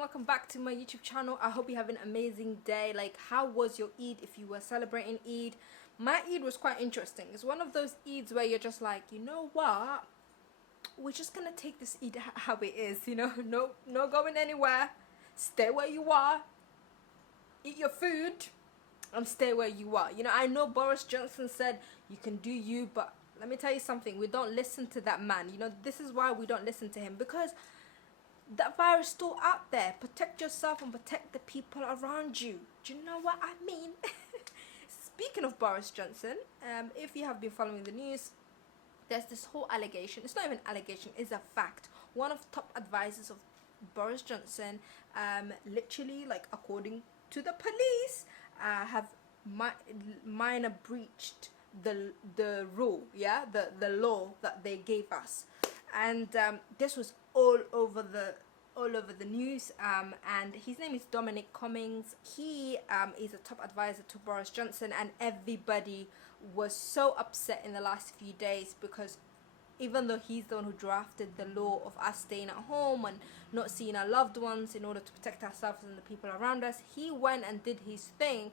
Welcome back to my YouTube channel. I hope you have an amazing day. Like, how was your Eid if you were celebrating Eid? My Eid was quite interesting. It's one of those Eids where you're just like, you know what, we're just gonna take this Eid how it is, you know. No going anywhere, stay where you are, eat your food and stay where you are. You know, I know Boris Johnson said you can do you, but let me tell you something, we don't listen to that man. You know, this is why we don't listen to him, because that virus is still out there. Protect yourself and protect the people around you. Do you know what I mean? Speaking of Boris Johnson, if you have been following the news, there's this whole allegation. It's not even an allegation, it's a fact. One of the top advisors of Boris Johnson, literally, like, according to the police, have minor breached the rule, yeah, the law that they gave us. And this was all over the news, and his name is Dominic Cummings. He is a top advisor to Boris Johnson, and everybody was so upset in the last few days, because even though he's the one who drafted the law of us staying at home and not seeing our loved ones in order to protect ourselves and the people around us, he went and did his thing.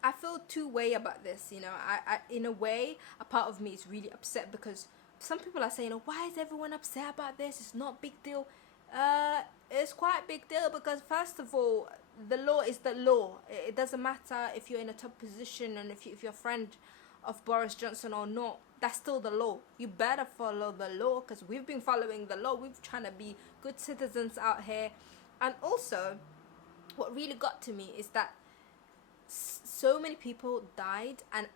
I feel two-way about this, you know. I in a way, a part of me is really upset, because some people are saying, oh, why is everyone upset about this? It's not a big deal. It's quite a big deal, because first of all, the law is the law. It doesn't matter if you're in a top position and if you're a friend of Boris Johnson or not. That's still the law. You better follow the law, because we've been following the law. We've trying to be good citizens out here. And also, what really got to me is that so many people died, and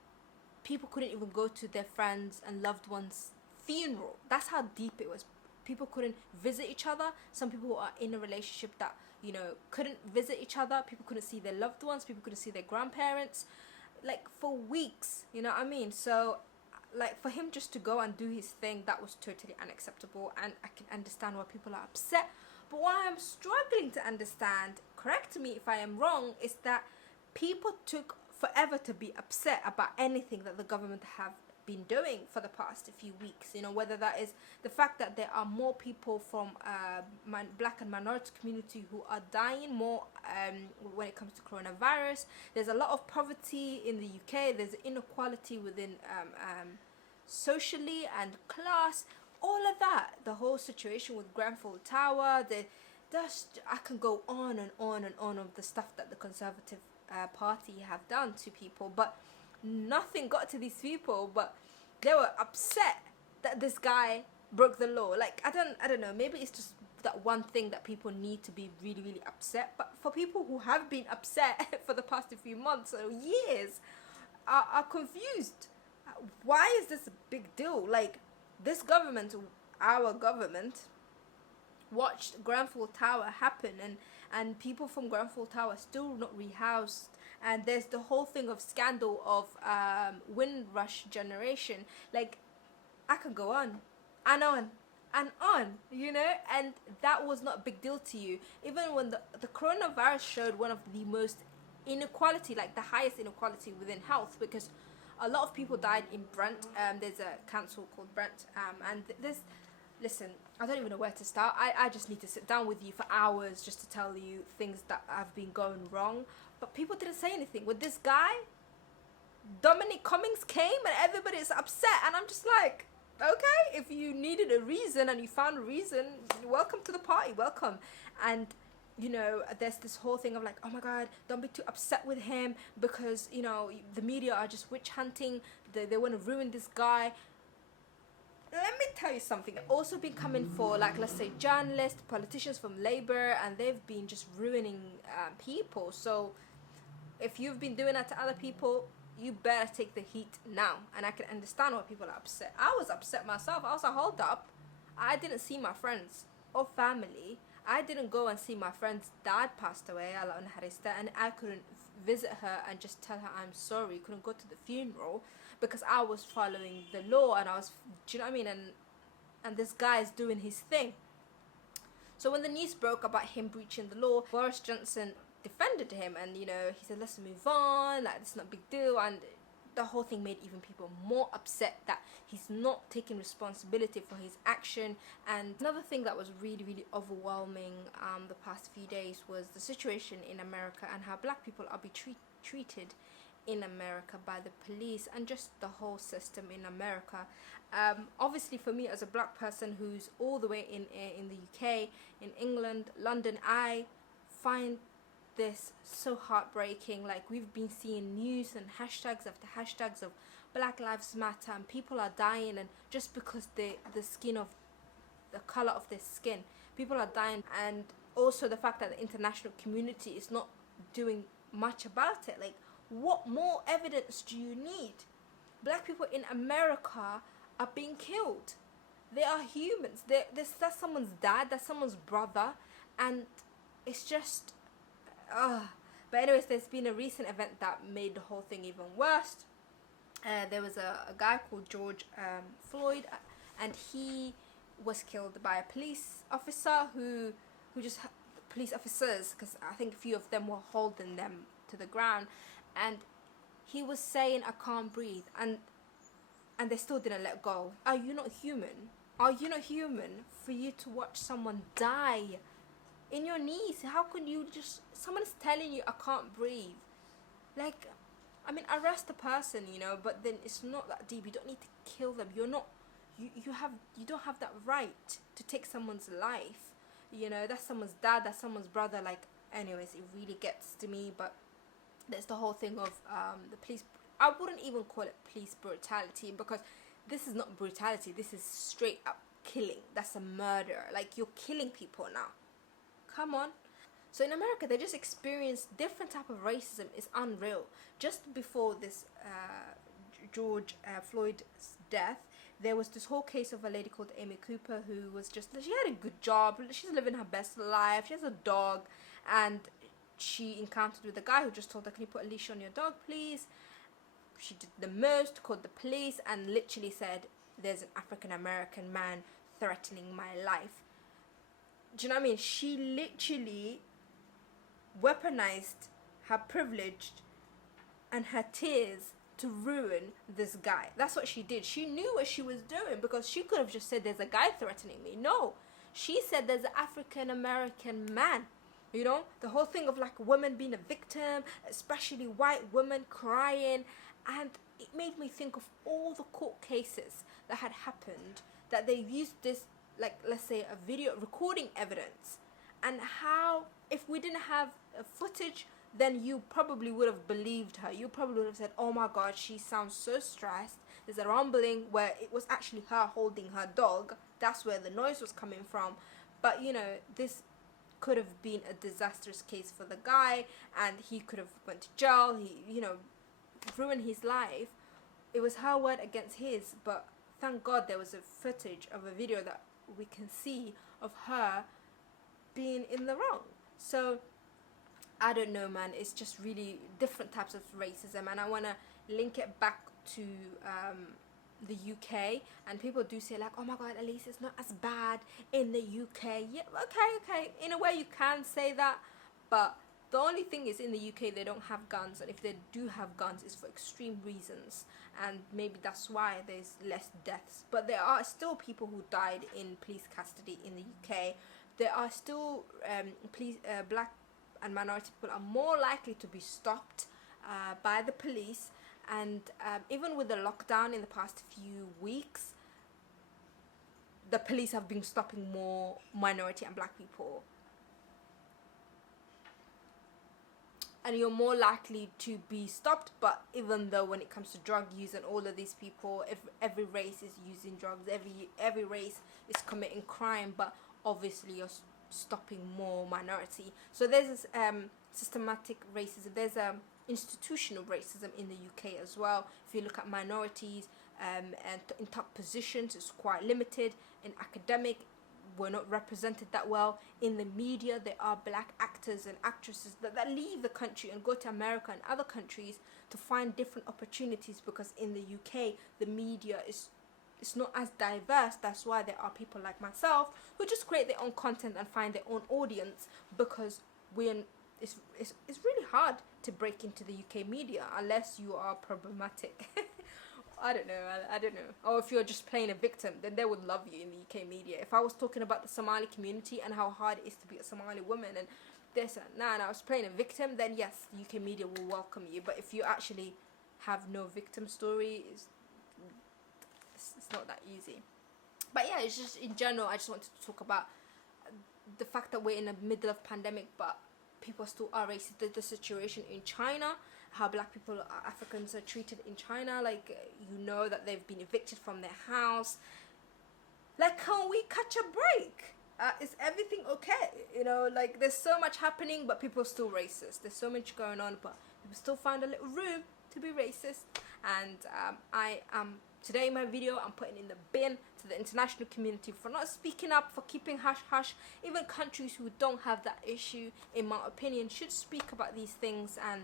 people couldn't even go to their friends and loved ones' funeral. That's how deep it was. People couldn't visit each other. Some people who are in a relationship that, you know, couldn't visit each other. People couldn't see their loved ones. People couldn't see their grandparents, like, for weeks, you know what I mean? So, like, for him just to go and do his thing, that was totally unacceptable, and I can understand why people are upset. But what I'm struggling to understand, correct me if I am wrong, is that people took forever to be upset about anything that the government have been doing for the past few weeks. You know, whether that is the fact that there are more people from black and minority community who are dying more when it comes to coronavirus. There's a lot of poverty in the UK. There's inequality within socially and class. All of that, the whole situation with Grenfell Tower, I can go on and on and on of the stuff that the Conservative party have done to people, but nothing got to these people. But they were upset that this guy broke the law. Like, I don't know, maybe it's just that one thing that people need to be really upset. But for people who have been upset for the past few months or years, are confused. Why is this a big deal? Like, this government, our government, watched Grenfell Tower happen, and people from Grenfell Tower still not rehoused. And there's the whole thing of scandal of Windrush generation. Like, I could go on and on and on, you know. And that was not a big deal to you, even when the coronavirus showed one of the most inequality, like the highest inequality within health, because a lot of people died in Brent. There's a council called Brent, and listen, I don't even know where to start. I just need to sit down with you for hours just to tell you things that have been going wrong. But people didn't say anything. With this guy, Dominic Cummings, came and everybody's upset. And I'm just like, okay, if you needed a reason and you found a reason, welcome to the party, welcome. And, you know, there's this whole thing of like, oh my God, don't be too upset with him, because, you know, the media are just witch hunting. They want to ruin this guy. Let me tell you something. I've also been coming for, like, let's say journalists, politicians from Labour, and they've been just ruining people. So if you've been doing that to other people, you better take the heat now. And I can understand why people are upset. I was upset myself. I was like, hold up, I didn't see my friends or family. I didn't go and see my friend's dad passed away, Allah Harista, and I couldn't visit her and just tell her I'm sorry. Couldn't go to the funeral because I was following the law, and I was, do you know what I mean? And this guy is doing his thing. So when the news broke about him breaching the law, Boris Johnson defended him, and you know, he said, let's move on, like it's not a big deal. And the whole thing made even people more upset that he's not taking responsibility for his action. And another thing that was really, really overwhelming the past few days was the situation in America and how black people are treated in America by the police, and just the whole system in America. Obviously for me as a black person who's all the way in the UK, in England, London, I find this so heartbreaking. Like, we've been seeing news and hashtags after hashtags of Black Lives Matter, and people are dying, and just because the color of their skin, people are dying. And also the fact that the international community is not doing much about it. Like, what more evidence do you need? Black people in America are being killed. They are humans. That's someone's dad, that's someone's brother, and it's just but anyways, there's been a recent event that made the whole thing even worse. There was a guy called George Floyd, and he was killed by a police officer who just police officers, because I think a few of them were holding them to the ground, and he was saying, I can't breathe, and they still didn't let go. Are you not human? Are you not human for you to watch someone die in your knees? How could you just, someone's telling you I can't breathe, like, I mean, arrest the person, you know, but then it's not that deep. You don't need to kill them. You're not, you don't have that right to take someone's life, you know. That's someone's dad, that's someone's brother. Like, anyways, it really gets to me. But there's the whole thing of the police. I wouldn't even call it police brutality, because this is not brutality, this is straight up killing. That's a murder. Like, you're killing people now. Come on. So in America, they just experience different type of racism. It's unreal. Just before this George Floyd's death, there was this whole case of a lady called Amy Cooper, who was just, she had a good job, she's living her best life, she has a dog, and she encountered with a guy who just told her, can you put a leash on your dog, please? She did the most, called the police, and literally said, there's an African American man threatening my life. Do you know what I mean? She literally weaponized her privilege and her tears to ruin this guy. That's what she did. She knew what she was doing, because she could have just said, there's a guy threatening me. No, she said there's an African American man. You know, the whole thing of like women being a victim, especially white women crying. And it made me think of all the court cases that had happened, that they used this, like, let's say a video recording evidence, and how if we didn't have footage, then you probably would have believed her. You probably would have said, oh my god, she sounds so stressed. There's a rumbling, where it was actually her holding her dog. That's where the noise was coming from. But you know, this could have been a disastrous case for the guy, and he could have went to jail. He, you know, ruined his life. It was her word against his. But thank god there was a footage of a video that we can see of her being in the wrong. So I don't know, man, it's just really different types of racism. And I want to link it back to the UK, and people do say like, oh my god, at least it's not as bad in the UK. Yeah, okay, in a way you can say that, but the only thing is, in the UK they don't have guns, and if they do have guns, it's for extreme reasons, and maybe that's why there's less deaths. But there are still people who died in police custody in the UK. There are still black and minority people are more likely to be stopped by the police. And even with the lockdown in the past few weeks, the police have been stopping more minority and black people. And you're more likely to be stopped. But even though when it comes to drug use and all of these people, if every race is using drugs, every race is committing crime, but obviously you're stopping more minority. So there's this systematic racism. There's institutional racism in the UK as well. If you look at minorities and in top positions, it's quite limited. In academic, we're not represented that well. In the media, there are black actors and actresses that leave the country and go to America and other countries to find different opportunities, because in the UK the media is not as diverse. That's why there are people like myself who just create their own content and find their own audience, because it's really hard to break into the UK media unless you are problematic. I don't know. I don't know. Or if you're just playing a victim, then they would love you in the UK media. If I was talking about the Somali community and how hard it is to be a Somali woman and this and I was playing a victim, then yes, the UK media will welcome you. But if you actually have no victim story, it's not that easy. But yeah, it's just in general, I just wanted to talk about the fact that we're in the middle of pandemic, but people still are racist. The situation in China, how black people, Africans are treated in China, like, you know, that they've been evicted from their house. Like, can we catch a break? Is everything okay? You know, like, there's so much happening, but people are still racist. There's so much going on, but people still find a little room to be racist. And I am, today in my video, I'm putting in the bin to the international community for not speaking up, for keeping hush hush. Even countries who don't have that issue, in my opinion, should speak about these things, and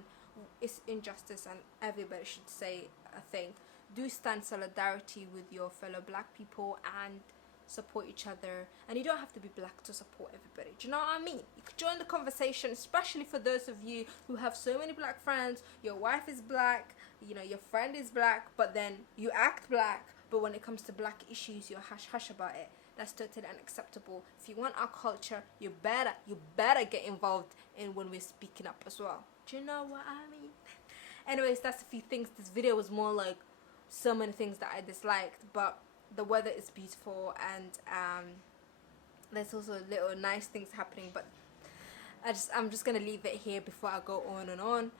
it's injustice and everybody should say a thing. Do stand solidarity with your fellow black people and support each other. And you don't have to be black to support everybody. Do you know what I mean? You could join the conversation, especially for those of you who have so many black friends. Your wife is black, you know, your friend is black, but then you act black, but when it comes to black issues, you're hush hush about it. That's totally unacceptable. If you want our culture, you better get involved in when we're speaking up as well. Do you know what I mean? Anyways, that's a few things. This video was more like so many things that I disliked, but the weather is beautiful, and there's also little nice things happening, but I'm just gonna leave it here before I go on and on.